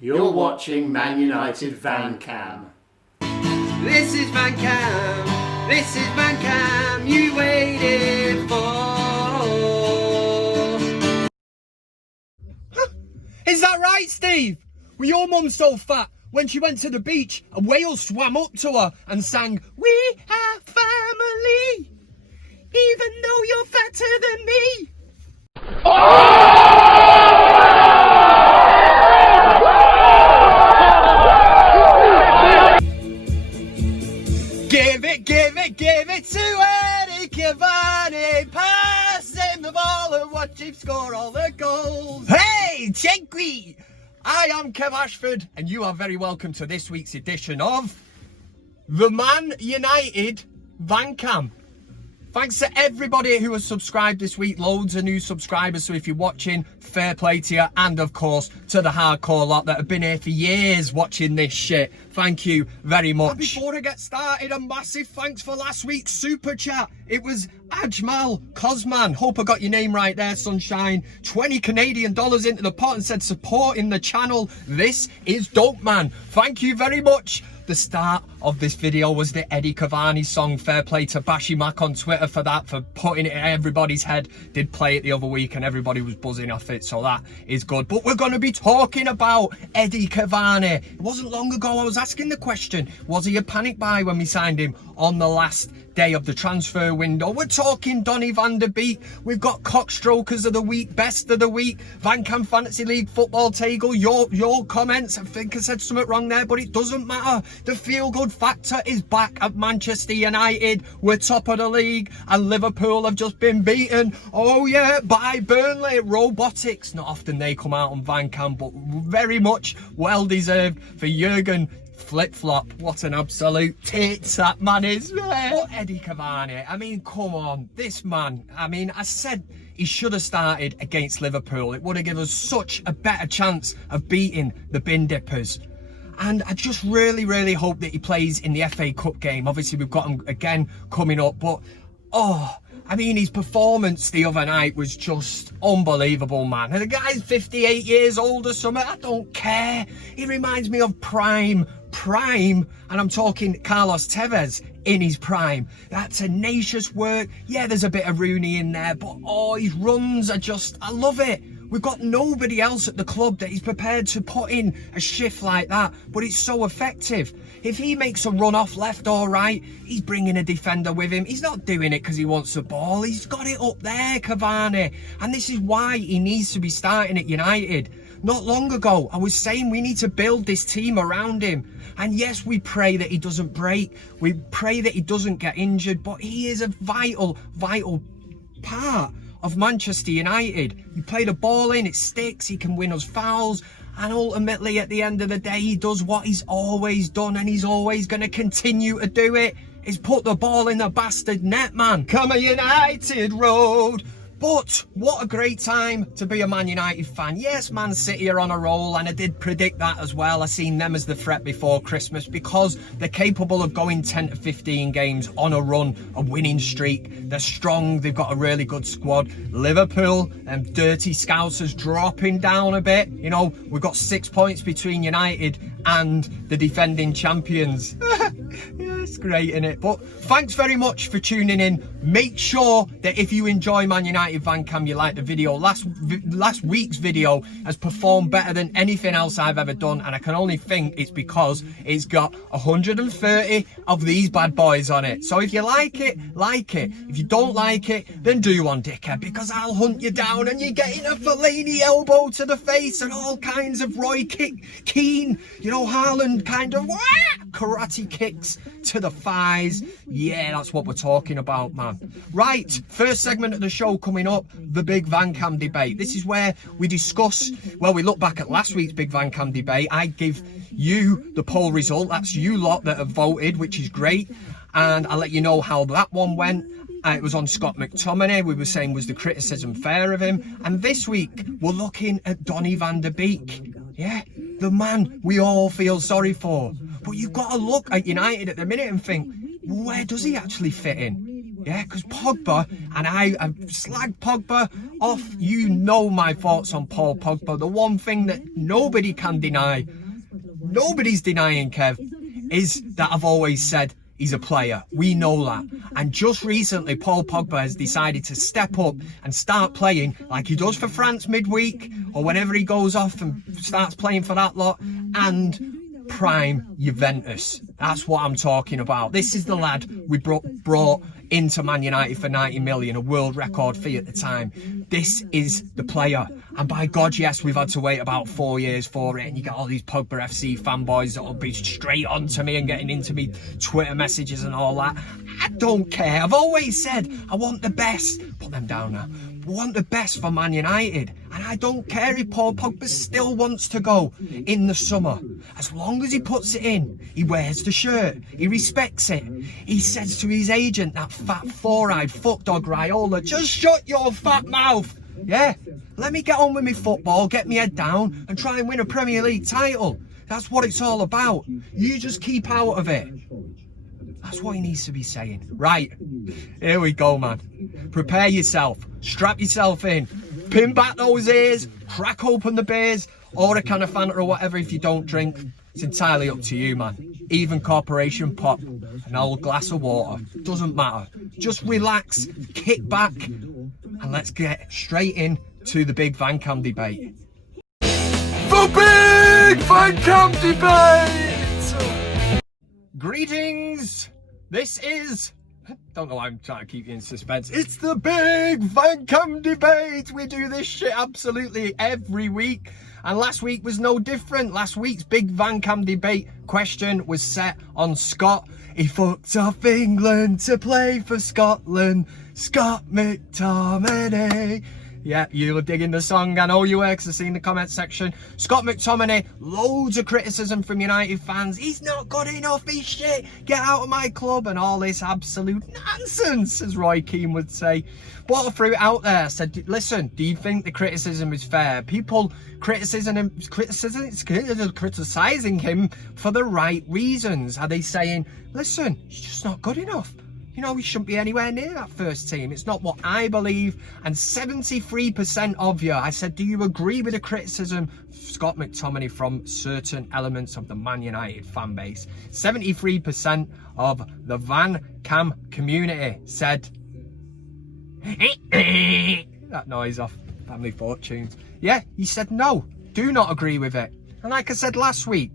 You're watching ManUtd VanCam. This is VanCam, this is VanCam you waited for. Is that right, Steve? Were your mum so fat when she went to the beach, a whale swam up to her and sang, "We are family, even though you're fatter than me"? Give it to Eric Cavani, pass him the ball and watch him score all the goals. Hey, Chenqui! I am Kev Ashford, and you are very welcome to this week's edition of the ManUtd VanCam. Thanks to everybody who has subscribed this week. Loads of new subscribers, so if you're watching, fair play to you. And of course, to the hardcore lot that have been here for years watching this shit. Thank you very much. And before I get started, a massive thanks for last week's super chat. It was Ajmal Cosman. Hope I got your name right there, sunshine. 20 Canadian dollars into the pot and said supporting the channel. This is dope, man. Thank you very much. The start of this video was the EDI CAVANI song. Fair play to Bashy Mac on Twitter for that, for putting it in everybody's head. Did play it the other week and everybody was buzzing off it, so that is good. But we're going to be talking about EDI CAVANI. It wasn't long ago I was asking the question, was he a panic buy when we signed him on the last day of the transfer window? We're talking Donny van der Beek. We've got CockStrokers of the week, best of the week, VanCam Fantasy League football table. Your comments, I think I said something wrong there, but it doesn't matter. The feel-good factor is back at Manchester United. We're top of the league and Liverpool have just been beaten, oh yeah, by Burnley. Robotics, not often they come out on VanCam, but very much well deserved for Jurgen Flip-flop. What an absolute tits that man is, man. But EDI CAVANI, I mean, come on, this man, I mean, I said he should have started against Liverpool. It would have given us such a better chance of beating the bin dippers. And I just really hope that he plays in the FA Cup game. Obviously, we've got him again coming up, but I mean, his performance the other night was just unbelievable, man. And the guy's 58 years old or something. I don't care. He reminds me of prime, and I'm talking Carlos Tevez in his prime. That tenacious work. Yeah, there's a bit of Rooney in there, but his runs are just, I love it. We've got nobody else at the club that is prepared to put in a shift like that, but it's so effective. If he makes a run off left or right, he's bringing a defender with him. He's not doing it because he wants the ball. He's got it up there, Cavani. And this is why he needs to be starting at United. Not long ago, I was saying we need to build this team around him. And yes, we pray that he doesn't break. We pray that he doesn't get injured, but he is a vital part of Manchester United. You play the ball in, it sticks, he can win us fouls, and ultimately at the end of the day he does what he's always done, and he's always going to continue to do it, is put the ball in the bastard net, man. Come a United road. But what a great time to be a Man United fan. Yes, Man City are on a roll, and I did predict that as well. I seen them as the threat before Christmas because they're capable of going 10 to 15 games on a run, a winning streak. They're strong, they've got a really good squad. Liverpool and dirty Scousers dropping down a bit. You know, we've got 6 points between United and the defending champions. Yeah, it's great, isn't it? But thanks very much for tuning in. Make sure that if you enjoy Man United VanCam, you like the video. Last week's video has performed better than anything else I've ever done, and I can only think it's because it's got 130 of these bad boys on it. So if you like it, like it. If you don't like it, then do one, dickhead, because I'll hunt you down and you're getting a Fellaini elbow to the face and all kinds of Roy Keane, you know, Haaland kind of karate kicks to the thighs. Yeah, that's what we're talking about, man. Right, first segment of the show coming up, the BIG VanCam Debate. This is where we discuss, well, we look back at last week's BIG VanCam Debate. I give you the poll result. That's you lot that have voted, which is great. And I'll let you know how that one went. It was on Scott McTominay. We were saying, was the criticism fair of him? And this week, we're looking at Donny van der Beek. Yeah, the man we all feel sorry for. But you've got to look at United at the minute and think, where does he actually fit in? Yeah, because Pogba, and I slagged Pogba off. You know my thoughts on Paul Pogba. The one thing that nobody can deny, nobody's denying, Kev, is that I've always said he's a player. We know that. And just recently, Paul Pogba has decided to step up and start playing like he does for France midweek, or whenever he goes off and starts playing for that lot, and prime Juventus. That's what I'm talking about. This is the lad we brought into Man United for 90 million, a world record fee at the time. This is the player. And by God, yes, we've had to wait about 4 years for it. And you get all these Pogba FC fanboys that will be straight onto me and getting into me Twitter messages and all that. I don't care. I've always said I want the best. Put them down now. I want the best for Man United. And I don't care if Paul Pogba still wants to go in the summer. As long as he puts it in, he wears the shirt, he respects it. He says to his agent, that fat four-eyed fuckdog Raiola, just shut your fat mouth. Yeah, let me get on with my football, get my head down and try and win a Premier League title. That's what it's all about. You just keep out of it. That's what he needs to be saying. Right, here we go, man. Prepare yourself, strap yourself in, pin back those ears, crack open the beers, or a can of Fanta or whatever if you don't drink. It's entirely up to you, man. Even Corporation Pop, an old glass of water, doesn't matter. Just relax, kick back, and let's get straight in to the Big VanCam debate. The Big VanCam debate! Greetings! This is... don't know why I'm trying to keep you in suspense. It's the Big VanCam debate. We do this shit absolutely every week. And last week was no different. Last week's Big VanCam debate question was set on Scott. He fucked off England to play for Scotland. Scott McTominay. Yeah, you were digging the song. I know you were, because I've seen the comment section. Scott McTominay, loads of criticism from United fans. He's not good enough, he's shit. Get out of my club, and all this absolute nonsense, as Roy Keane would say. But I threw it out there, said, listen, do you think the criticism is fair? People criticizing him for the right reasons. Are they saying, listen, he's just not good enough? You know, he shouldn't be anywhere near that first team. It's not what I believe. And 73% of you, I said, do you agree with the criticism of Scott McTominay from certain elements of the Man United fan base? 73% of the VanCam community said, that noise off Family Fortunes. Yeah, he said no, do not agree with it. And like I said last week,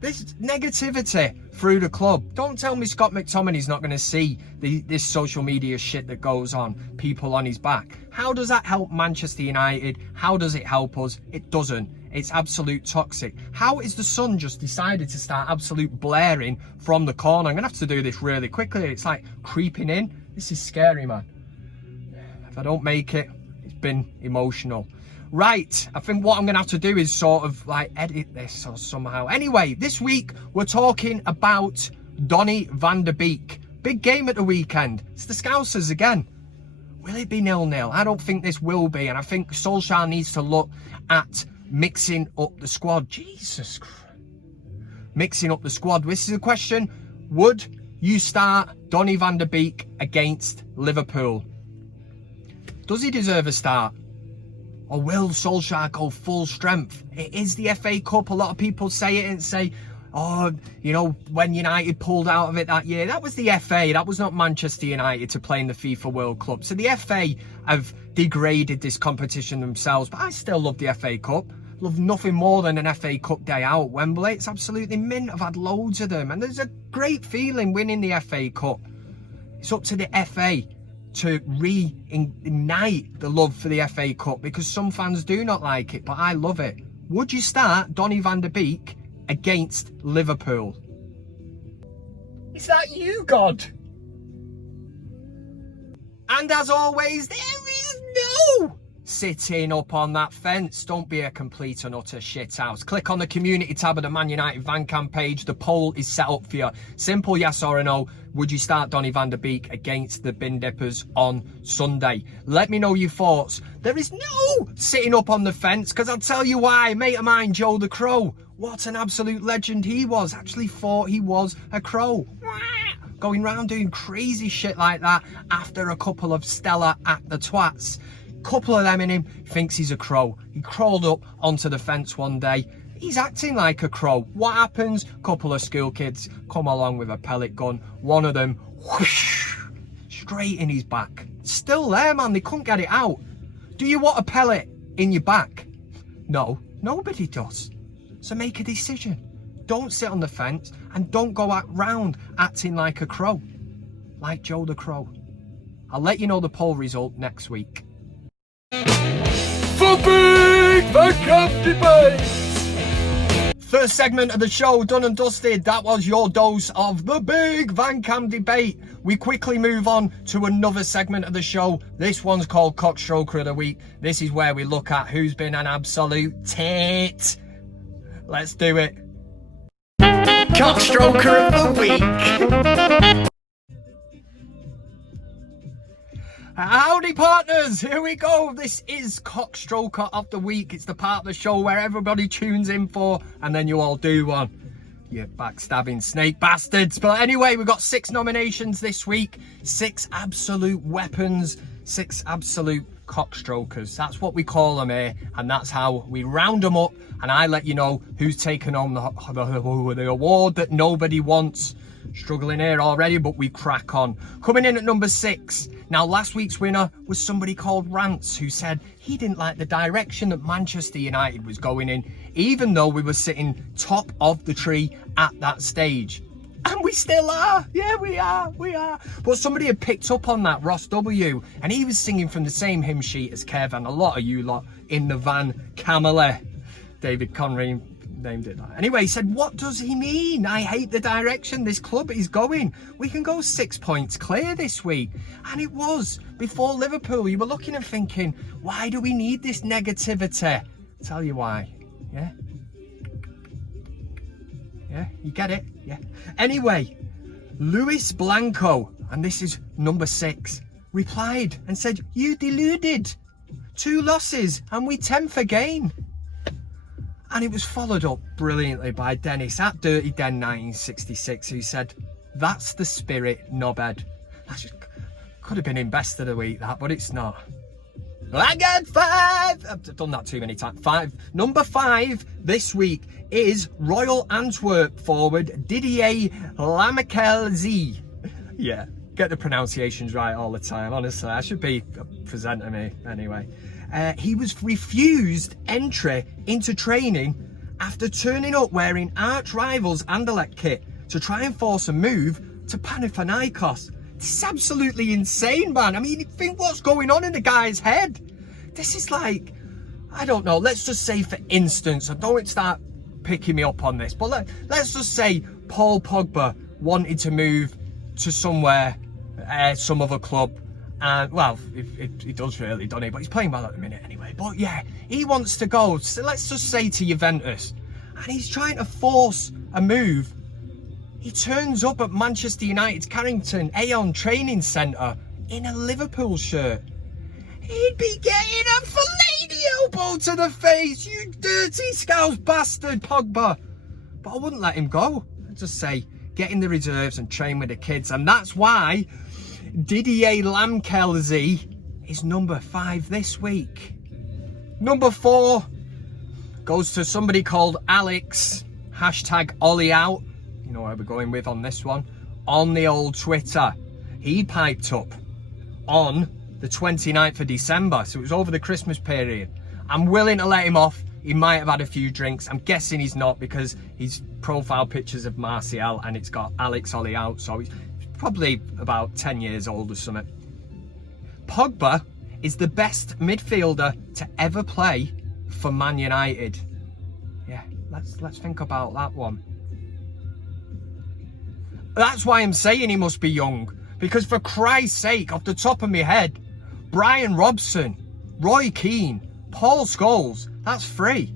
this negativity through the club. Don't tell me Scott McTominay's not going to see this social media shit that goes on, people on his back. How does that help Manchester United? How does it help us? It doesn't. It's absolute toxic. How is the sun just decided to start absolute blaring from the corner? I'm going to have to do this really quickly. It's like creeping in. This is scary, man. If I don't make it, it's been emotional. Right, I think what I'm going to have to do is sort of like edit this or somehow. Anyway, this week we're talking about Donny van de Beek. Big game at the weekend. It's the Scousers again. Will it be 0-0? I don't think this will be, and I think Solskjaer needs to look at mixing up the squad. Jesus Christ. Mixing up the squad. This is a question. Would you start Donny van de Beek against Liverpool? Does he deserve a start? Or will Solskjaer go full strength? It is the FA Cup. A lot of people say it and say, oh, you know, when United pulled out of it that year, that was the FA. That was not Manchester United to play in the FIFA World Cup. So the FA have degraded this competition themselves. But I still love the FA Cup. Love nothing more than an FA Cup day out at Wembley. It's absolutely mint. I've had loads of them. And there's a great feeling winning the FA Cup. It's up to the FA to reignite the love for the FA Cup, because some fans do not like it, but I love it. Would you start Donny van de Beek against Liverpool? Is that you, God? And as always, there is no sitting up on that fence. Don't be a complete and utter shithouse. Click on the community tab of the Man United VanCam page. The poll is set up for you. Simple yes or a no. Would you start Donny van de Beek against the Bin Dippers on Sunday? Let me know your thoughts. There is no sitting up on the fence, because I'll tell you why. Mate of mine, Joe the Crow, what an absolute legend he was. Actually thought he was a crow. going round doing crazy shit like that after a couple of Stella at the twats. Couple of them in him thinks he's a crow. He crawled up onto the fence one day. He's acting like a crow. What happens? Couple of school kids come along with a pellet gun. One of them, whoosh, straight in his back. Still there, man. They couldn't get it out. Do you want a pellet in your back? No, nobody does. So make a decision. Don't sit on the fence and don't go round acting like a crow. Like Joe the Crow. I'll let you know the poll result next week. For BIG VanCam Debate! First segment of the show done and dusted. That was your dose of the BIG VanCam Debate. We quickly move on to another segment of the show. This one's called CockStroker of the Week. This is where we look at who's been an absolute tit. Let's do it. CockStroker of the Week! Howdy partners, here we go. This is CockStroker of the Week. It's the part of the show where everybody tunes in for, and then you all do one. You backstabbing snake bastards. But anyway, we've got 6 nominations this week. 6 absolute weapons. 6 absolute cockstrokers. That's what we call them here, and that's how we round them up, and I let you know who's taken on the award that nobody wants. Struggling here already, but we crack on. Coming in at number 6. Now, last week's winner was somebody called Rance, who said he didn't like the direction that Manchester United was going in, even though we were sitting top of the tree at that stage. And we still are. Yeah, we are. But somebody had picked up on that, Ross W, and he was singing from the same hymn sheet as Kev and a lot of you lot in the Van Camele. David Conry named it that. Anyway, he said, what does he mean? I hate the direction this club is going. We can go 6 points clear this week. And it was. Before Liverpool, you were looking and thinking, why do we need this negativity? I'll tell you why. Yeah? Yeah, you get it? Yeah. Anyway, Luis Blanco, and this is number 6, replied and said, you deluded. 2 losses and we 10th again. And it was followed up brilliantly by Dennis at Dirty Den 1966, who said, that's the spirit, knobhead. That just could have been in best of the week, that, but it's not. I got 5. I've done that too many times. 5. Number 5 this week is Royal Antwerp forward Didier Lamkelzee. Yeah, get the pronunciations right all the time. Honestly, I should be a presenter me anyway. He was refused entry into training after turning up wearing arch rivals Anderlecht kit to try and force a move to Panathinaikos. This is absolutely insane, man. I mean, think what's going on in the guy's head. This is like, I don't know, let's just say for instance, I don't start picking me up on this, but let's just say Paul Pogba wanted to move to somewhere, some other club, and well, he does really, doesn't he? But he's playing well at the minute anyway. But yeah, he wants to go, so let's just say to Juventus, and he's trying to force a move. He turns up at Manchester United's Carrington Aon Training Centre in a Liverpool shirt. He'd be getting a Fellaini elbow to the face, you dirty scouse bastard, Pogba. But I wouldn't let him go. I'd just say, get in the reserves and train with the kids. And that's why Didier Lamkelzee is number 5 this week. Number 4 goes to somebody called Alex, hashtag Ollie out. You know where we're going with on this one. On the old Twitter. He piped up on the 29th of December, so it was over the Christmas period. I'm willing to let him off. He might have had a few drinks. I'm guessing he's not, because his profile pictures of Martial and it's got Alex Ollie out, so he's probably about 10 years old or something. Pogba is the best midfielder to ever play for Man United. Yeah, let's think about that one. That's why I'm saying he must be young, because for Christ's sake, off the top of my head, Brian Robson, Roy Keane, Paul Scholes, that's 3.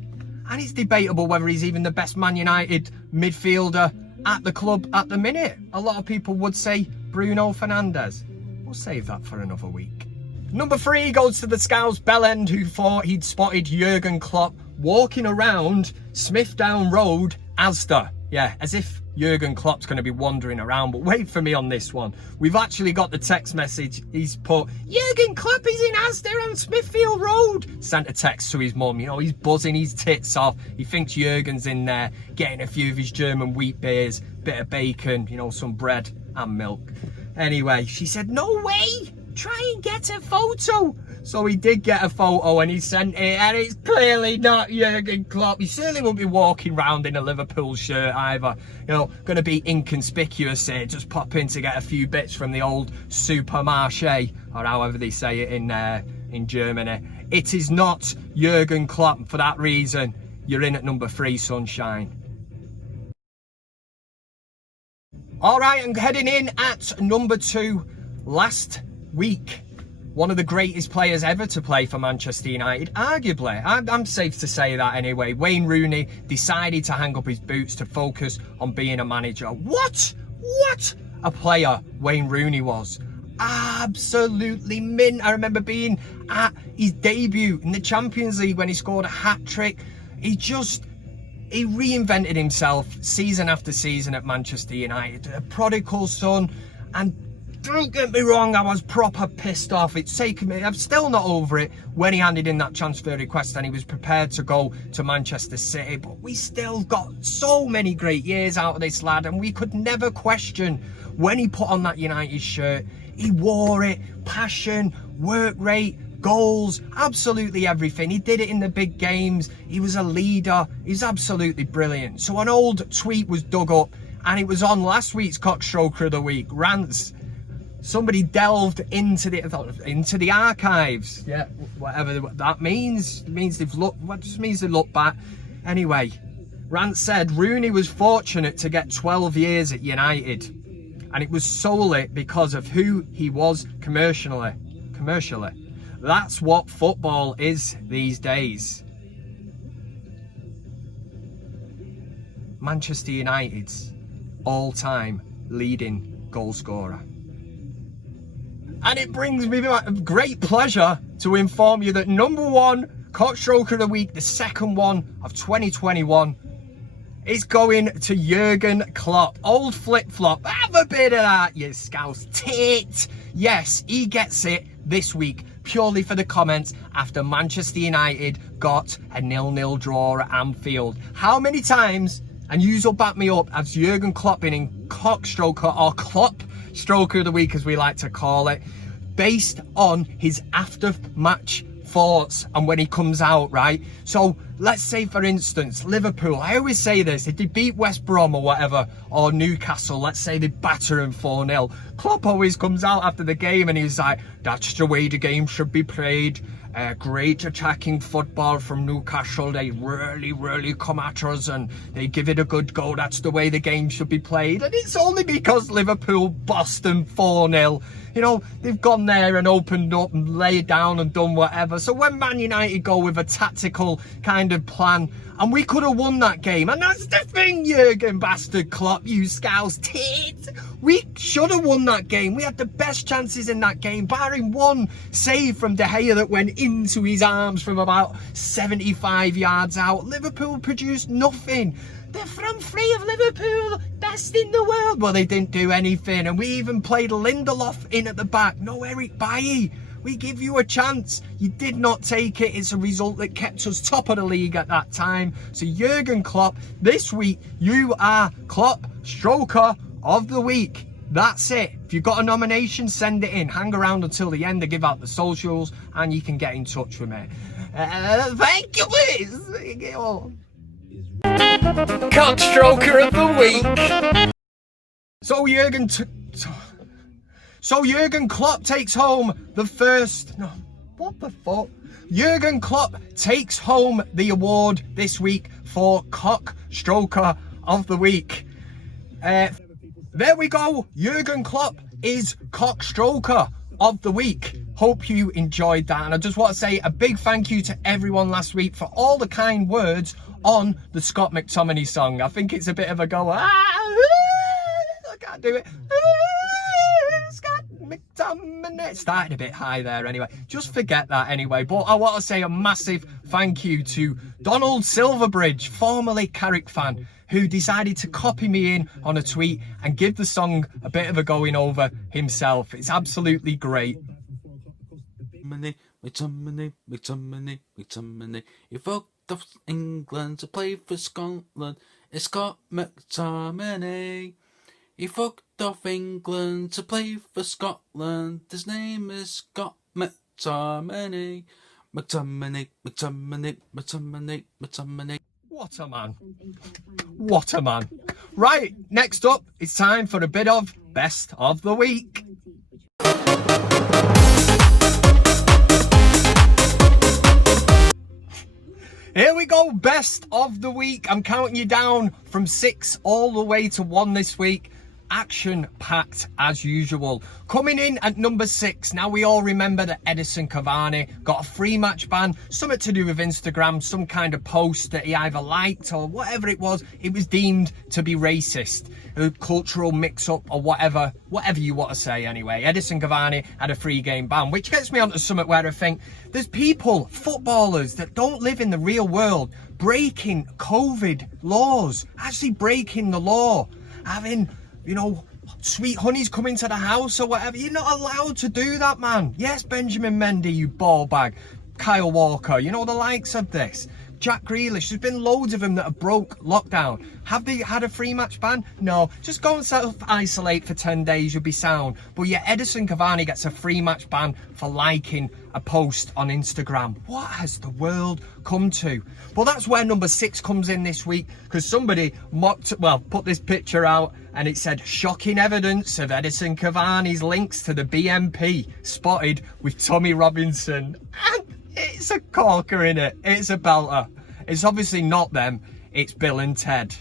And it's debatable whether he's even the best Man United midfielder at the club at the minute. A lot of people would say Bruno Fernandes. We'll save that for another week. Number 3 goes to the Scouse Bellend, who thought he'd spotted Jurgen Klopp walking around Smithdown Road, Asda. Yeah, as if Jurgen Klopp's going to be wandering around, but wait for me on this one. We've actually got the text message. He's put, Jurgen Klopp is in Asda on Smithfield Road. Sent a text to his mum. You know, he's buzzing his tits off. He thinks Jurgen's in there getting a few of his German wheat beers, bit of bacon, you know, some bread and milk. Anyway, she said, no way, try and get a photo. So he did get a photo and he sent it, and it's clearly not Jurgen Klopp. He certainly won't be walking around in a Liverpool shirt either. You know, going to be inconspicuous here, just pop in to get a few bits from the old supermarché, or however they say it in Germany. It is not Jurgen Klopp. For that reason, you're in at number 3, sunshine. All right, I'm heading in at number 2. Last week, one of the greatest players ever to play for Manchester United, arguably, I'm safe to say that anyway, Wayne Rooney decided to hang up his boots to focus on being a manager. What a player Wayne Rooney was. Absolutely mint. I remember being at his debut in the Champions League when he scored a hat-trick. He reinvented himself season after season at Manchester United. A prodigal son, and don't get me wrong, I was proper pissed off. It's taken me, I'm still not over it, when he handed in that transfer request and he was prepared to go to Manchester City. But we still got so many great years out of this lad, and we could never question when he put on that United shirt. He wore it, passion, work rate, goals, absolutely everything. He did it in the big games. He was a leader. He's absolutely brilliant. So an old tweet was dug up, and it was on last week's CockStroker of the Week, Rants. Somebody delved into the archives. Yeah, whatever that means. It means they've looked. What just means they look back. Anyway, Rant said Rooney was fortunate to get 12 years at United, and it was solely because of who he was commercially. That's what football is these days. Manchester United's all-time leading goal scorer. And it brings me great pleasure to inform you that number 1 CockStroker of the Week, the second one of 2021, is going to Jurgen Klopp. Old flip-flop. Have a bit of that, you scouse tit. Yes, he gets it this week, purely for the comments after Manchester United got a 0-0 draw at Anfield. How many times, and you'll back me up, has Jurgen Klopp been in CockStroker, or CockStroker of the Week as we like to call it, based on his after-match thoughts and when he comes out, right? So let's say, for instance, Liverpool, I always say this, if they beat West Brom or whatever, or Newcastle, let's say they batter them 4-0, Klopp always comes out after the game and he's like, that's the way the game should be played. Great attacking football from Newcastle. They really come at us and they give it a good go. That's the way the game should be played. And it's only because Liverpool bossed them 4-0. You know, they've gone there and opened up and laid down and done whatever. So when Man United go with a tactical kind of plan, and we could have won that game. And that's the thing, Jurgen bastard Klopp, you scouse tit. We should have won that game. We had the best chances in that game, barring one save from De Gea that went into his arms from about 75 yards out. Liverpool produced nothing. The front three of Liverpool, best in the world. Well, they didn't do anything. And we even played Lindelof in at the back. No Eric Bailly. We give you a chance. You did not take it. It's a result that kept us top of the league at that time. So Jurgen Klopp, this week, you are CockStroker of the Week. That's it. If you've got a nomination, send it in. Hang around until the end to give out the socials and you can get in touch with me. Thank you, please. CockStroker of the Week. So Jurgen Klopp takes home the first... No, what the fuck? Jurgen Klopp takes home the award this week for CockStroker of the Week. There we go. Jurgen Klopp is CockStroker of the Week. Hope you enjoyed that. And I just want to say a big thank you to everyone last week for all the kind words on the Scott McTominay song. I think it's a bit of a go. I can't do it. Scott. McTominay. Started a bit high there anyway. Just forget that anyway. But I want to say a massive thank you to Donald Silverbridge, formerly Carrick fan, who decided to copy me in on a tweet and give the song a bit of a going over himself. It's absolutely great. McTominay. He fucked off England to play for Scotland. It's Scott McTominay. He fucked off England to play for Scotland. His name is Scott McTominay. McTominay. What a man. What a man. Right, next up, it's time for a bit of Best of the Week. Here we go, Best of the Week. I'm counting you down from 6 all the way to 1 this week. Action-packed as usual. Coming in at number 6. Now we all remember that Edison Cavani got a free match ban, something to do with Instagram, some kind of post that he either liked or whatever it was deemed to be racist, a cultural mix-up or whatever you want to say anyway. Edison Cavani had a free game ban, which gets me onto something where I think there's people, footballers that don't live in the real world, breaking COVID laws, actually breaking the law, having, you know, sweet honeys coming to the house or whatever. You're not allowed to do that, man. Yes, Benjamin Mendy, you ball bag. Kyle Walker, you know, the likes of this. Jack Grealish, there's been loads of them that have broke lockdown. Have they had a free match ban? No. Just go and self-isolate for 10 days, you'll be sound. But yeah, Edison Cavani gets a free match ban for liking a post on Instagram. What has the world come to? Well, that's where number 6 comes in this week, because somebody put this picture out and it said, shocking evidence of Edison Cavani's links to the BNP spotted with Tommy Robinson. And it's a corker, innit? It's a belter. It's obviously not them, it's Bill and Ted.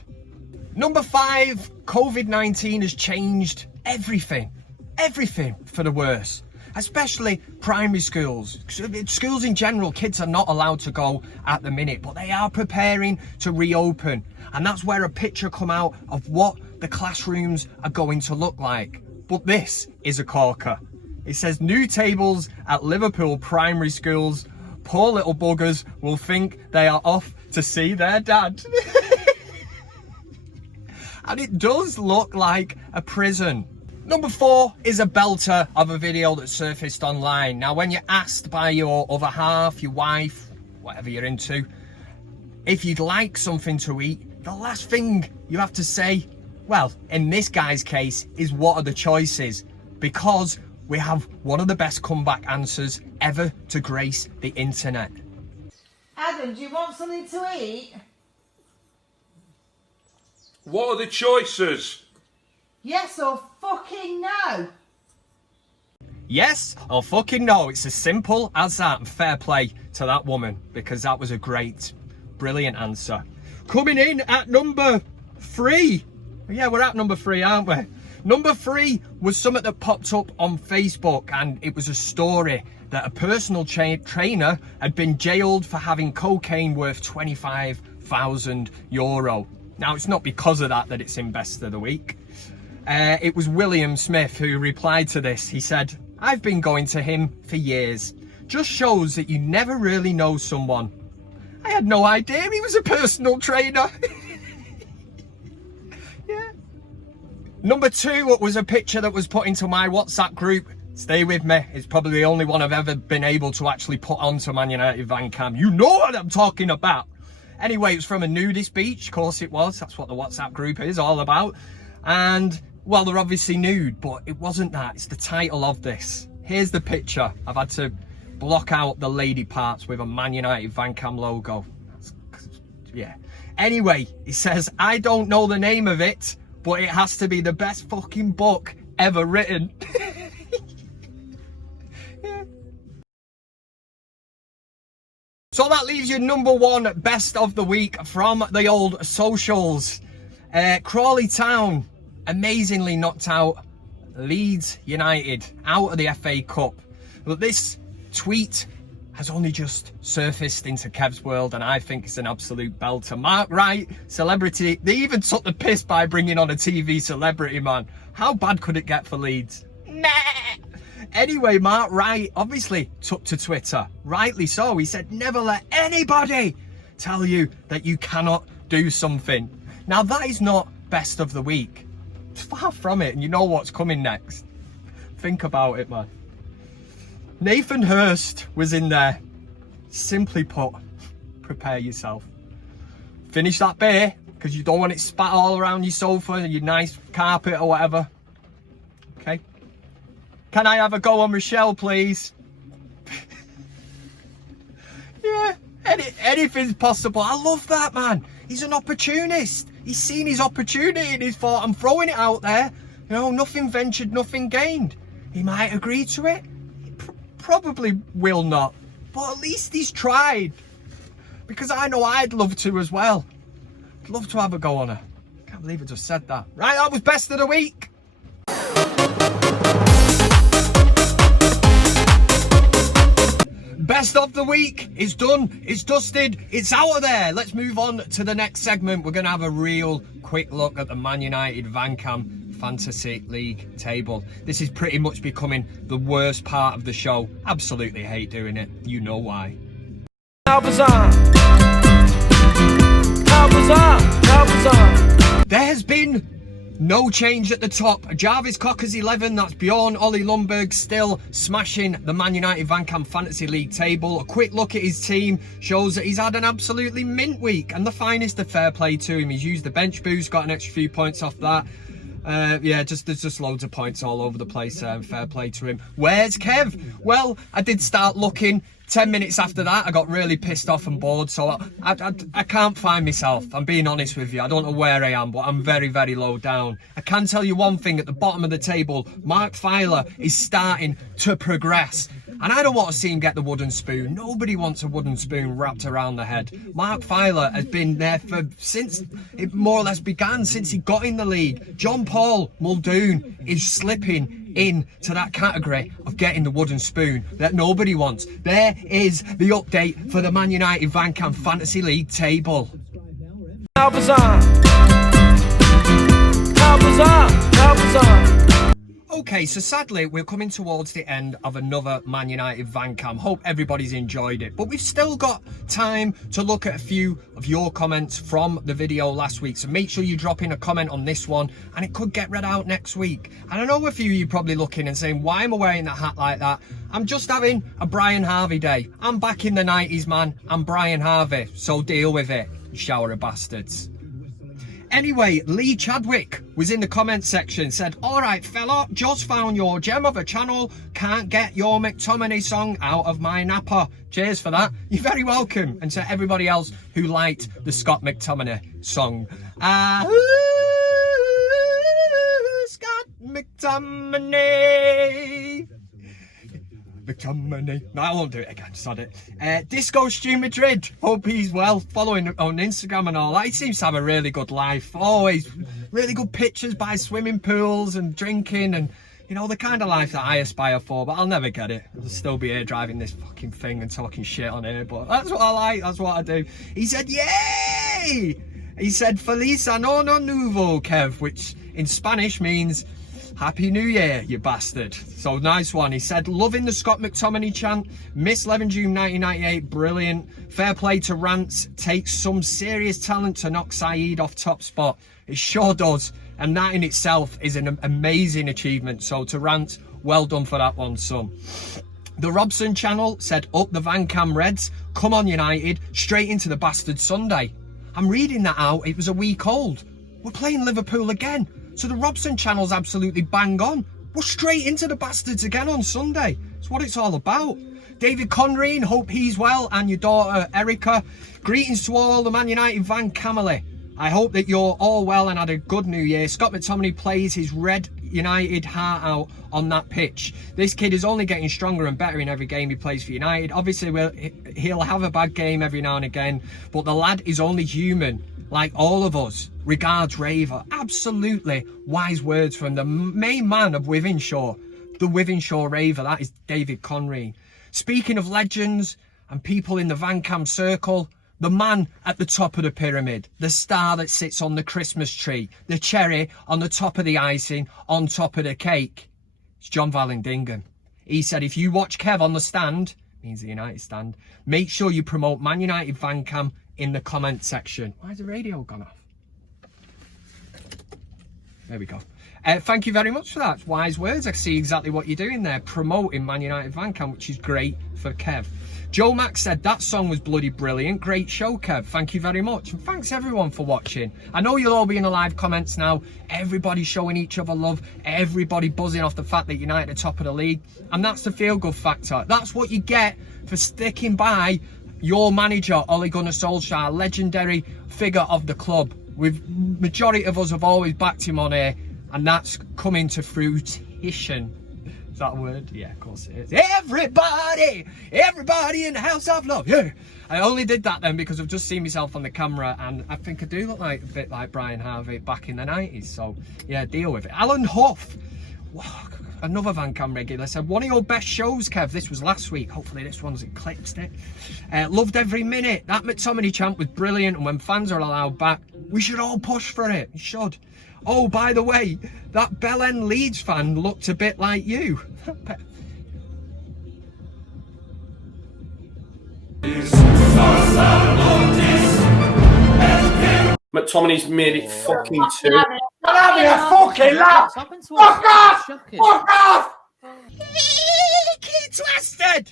Number 5, COVID-19 has changed everything for the worse. Especially primary schools. Schools in general, kids are not allowed to go at the minute, but they are preparing to reopen. And that's where a picture come out of what the classrooms are going to look like. But this is a corker. It says, new tables at Liverpool primary schools. Poor little buggers will think they are off to see their dad. And it does look like a prison. Number 4 is a belter of a video that surfaced online. Now, when you're asked by your other half, your wife, whatever you're into, if you'd like something to eat, the last thing you have to say, well, in this guy's case, is what are the choices? Because we have one of the best comeback answers ever to grace the internet. Adam, do you want something to eat? What are the choices? Yes or fucking no? Yes or fucking no. It's as simple as that. And fair play to that woman, because that was a great, brilliant answer. Coming in at number 3. Yeah, we're at number 3, aren't we? Number 3 was something that popped up on Facebook, and it was a story that a personal trainer had been jailed for having cocaine worth €25,000. Now, it's not because of that it's in Best of the Week. It was William Smith who replied to this. He said, I've been going to him for years. Just shows that you never really know someone. I had no idea he was a personal trainer. Yeah. Number 2 was a picture that was put into my WhatsApp group. Stay with me. It's probably the only one I've ever been able to actually put onto ManUtd VanCam. You know what I'm talking about. Anyway, it was from a nudist beach. Of course it was. That's what the WhatsApp group is all about. And, well, they're obviously nude, but it wasn't that. It's the title of this. Here's the picture. I've had to block out the lady parts with a ManUtd VanCam logo. Yeah. Anyway, it says, I don't know the name of it, but it has to be the best fucking book ever written. Yeah. So that leaves you number 1 Best of the Week from the old socials. Crawley Town amazingly knocked out Leeds United out of the FA Cup. But this tweet has only just surfaced into Kev's world, and I think it's an absolute belter. Mark Wright, celebrity. They even took the piss by bringing on a TV celebrity, man. How bad could it get for Leeds? Nah. Anyway, Mark Wright obviously took to Twitter, rightly so. He said, never let anybody tell you that you cannot do something. Now that is not best of the week. It's far from it, and you know what's coming next. Think about it, man. Nathan Hurst was in there. Simply put, prepare yourself. Finish that beer, because you don't want it spat all around your sofa and your nice carpet or whatever. Okay? Can I have a go on Rochelle, please? Yeah, anything's possible. I love that, man. He's an opportunist. He's seen his opportunity and he's thought, I'm throwing it out there. You know, nothing ventured, nothing gained. He might agree to it. He probably will not. But at least he's tried. Because I know I'd love to as well. I'd love to have a go on her. Can't believe I just said that. Right, that was best of the week. Best of the week is done, it's dusted, it's out of there. Let's move on to the next segment. We're going to have a real quick look at the ManUtd VanCam Fantasy League table. This is pretty much becoming the worst part of the show. Absolutely hate doing it. You know why. There has been no change at the top. Jarvis Cockers 11, that's Bjorn Ollie Lundberg still smashing the ManUtd VanCam Fantasy League table. A quick look at his team shows that he's had an absolutely mint week, and the finest of fair play to him. He's used the bench boost, got an extra few points off that. Yeah, there's just loads of points all over the place. Fair play to him. Where's Kev? Well, I did start looking. 10 minutes after that, I got really pissed off and bored, so I can't find myself. I'm being honest with you. I don't know where I am, but I'm very, very low down. I can tell you one thing, at the bottom of the table, Mark Filer is starting to progress. And I don't want to see him get the wooden spoon. Nobody wants a wooden spoon wrapped around the head. Mark Filer has been there since it more or less began, since he got in the league. John Paul Muldoon is slipping into that category of getting the wooden spoon that nobody wants. There is the update for the ManUtd VanCam Fantasy League table. Okay, so sadly we're coming towards the end of another ManUtd VanCam. Hope everybody's enjoyed it, but we've still got time to look at a few of your comments from the video last week, so make sure you drop in a comment on this one and it could get read out next week. And I know a few of you probably looking and saying, why am I wearing that hat like that? I'm just having a Brian Harvey day. I'm back in the 90s, man. I'm Brian Harvey, so deal with it, you shower of bastards. Anyway, Lee Chadwick was in the comment section, said, alright fella, just found your gem of a channel, can't get your McTominay song out of my napper. Cheers for that. You're very welcome. And to everybody else who liked the Scott McTominay song. Scott McTominay. McTominay. No, I won't do it again, sod it. Disco Stew Madrid, hope he's well, following on Instagram and all that. He seems to have a really good life, always really good pictures by swimming pools and drinking, and you know, the kind of life that I aspire for, but I'll never get it. I'll still be here driving this fucking thing and talking shit on here, but that's what I like, that's what I do. He said, yay! He said, Feliz Año Nuevo, Kev, which in Spanish means Happy New Year, you bastard. So nice one. He said, loving the Scott McTominay chant. Miss 11 June 1998, brilliant. Fair play to Rants. Takes some serious talent to knock Saeed off top spot. It sure does. And that in itself is an amazing achievement. So to Rants, well done for that one, son. The Robson channel said, up the VanCam Reds. Come on, United. Straight into the bastard Sunday. I'm reading that out. It was a week old. We're playing Liverpool again. So the Robson channel's absolutely bang on. We're straight into the bastards again on Sunday. It's what it's all about. David Conreen, hope he's well, and your daughter Erica. Greetings to all the ManUtd VanCamily. I hope that you're all well and had a good New Year. Scott McTominay plays his Red United heart out on that pitch. This kid is only getting stronger and better in every game he plays for United. Obviously, he'll have a bad game every now and again, but the lad is only human, like all of us. Regards, Raver. Absolutely wise words from the main man of Wythenshawe, the Wythenshawe Raver. That is David Conreen. Speaking of legends and people in the VanCam circle, the man at the top of the pyramid, the star that sits on the Christmas tree, the cherry on the top of the icing, on top of the cake. It's John Vallandingham. He said, if you watch Kev on the stand, means the United stand, make sure you promote ManUtd VanCam in the comment section. Why has the radio gone off? There we go. Thank you very much for that. Wise words. I see exactly what you're doing there, promoting ManUtd VanCam, which is great for Kev. Joe Max said that song was bloody brilliant. Great show, Kev. Thank you very much. And thanks everyone for watching. I know you'll all be in the live comments now. Everybody showing each other love. Everybody buzzing off the fact that United are top of the league. And that's the feel-good factor. That's what you get for sticking by your manager, Ole Gunnar Solskjaer, legendary figure of the club. Majority of us have always backed him on here. And that's coming to fruition. Is that a word? Yeah, of course it is. Everybody in the house of love. Yeah. I only did that then because I've just seen myself on the camera and I think I do look like a bit like Brian Harvey back in the 90s. So yeah, deal with it. Alan Huff, another VanCam regular, said, one of your best shows, Kev. This was last week. Hopefully this one's eclipsed it. Loved every minute. That McTominay chant was brilliant, and when fans are allowed back, we should all push for it. We should. Oh, by the way, that Bell End Leeds fan looked a bit like you. McTominay's made it fucking 2. I'm having a fucking laugh! Fuck off! Fuck off! Key twisted!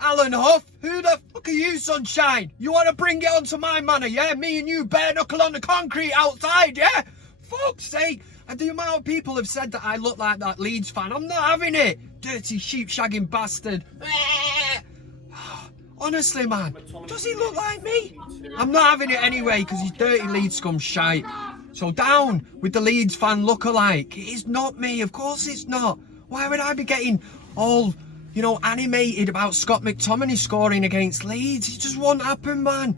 Alan Huff, who the fuck are you, sunshine? You want to bring it onto my manor, yeah? Me and you bare knuckle on the concrete outside, yeah? Fuck's sake, and the amount of people have said that I look like that Leeds fan. I'm not having it. Dirty sheep shagging bastard. Honestly, man, does he look like me? I'm not having it anyway because he's dirty Leeds scum shite. So down with the Leeds fan look-alike. It is not me, of course it's not. Why would I be getting all, you know, animated about Scott McTominay scoring against Leeds? It just won't happen, man.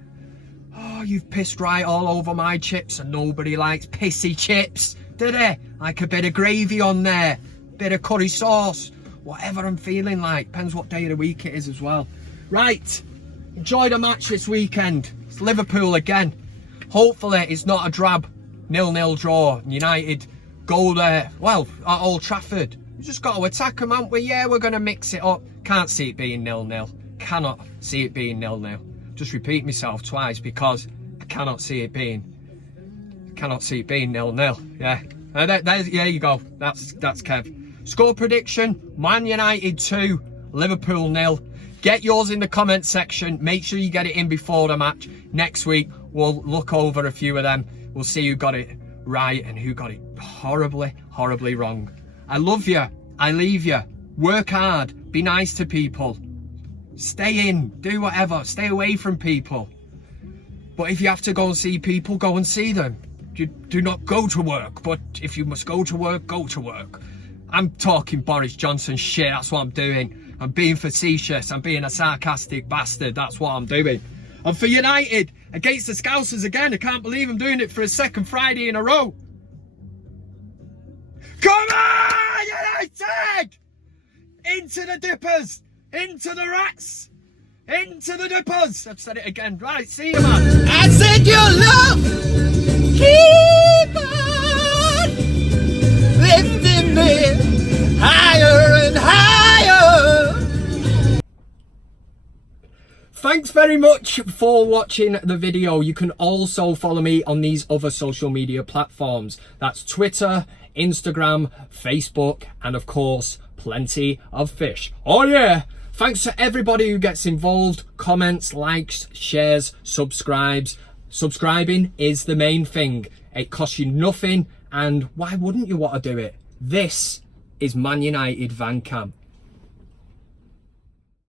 Oh, you've pissed right all over my chips, and nobody likes pissy chips, do they? Like a bit of gravy on there, bit of curry sauce, whatever I'm feeling like. Depends what day of the week it is as well. Right, enjoy the match this weekend. It's Liverpool again. Hopefully it's not a drab 0-0 draw. United go there, well, at Old Trafford. We just got to attack them, haven't we? Yeah, we're going to mix it up. Can't see it being 0-0. Cannot see it being 0-0. Just repeat myself twice because I cannot see it being 0-0. Yeah, there you go. That's Kev. Score prediction: Man United 2, Liverpool 0. Get yours in the comment section. Make sure you get it in before the match. Next week we'll look over a few of them. We'll see who got it right and who got it horribly wrong. I love you. I leave you. Work hard. Be nice to people. Stay in, do whatever, stay away from people. But if you have to go and see people, go and see them. Do not go to work, but if you must go to work, go to work. I'm talking Boris Johnson shit, that's what I'm doing. I'm being facetious, I'm being a sarcastic bastard, that's what I'm doing. And for United, against the Scousers again, I can't believe I'm doing it for a second Friday in a row. Come on, United! Into the dippers! Into the rats! Into the dippers! I've said it again. Right, see you, man. I said your love! Keep on lifting me higher and higher! Thanks very much for watching the video. You can also follow me on these other social media platforms. That's Twitter, Instagram, Facebook, and of course, Plenty of Fish. Oh yeah! Thanks to everybody who gets involved, comments, likes, shares, subscribes. Subscribing is the main thing. It costs you nothing, and why wouldn't you want to do it? This is ManUtd VanCam.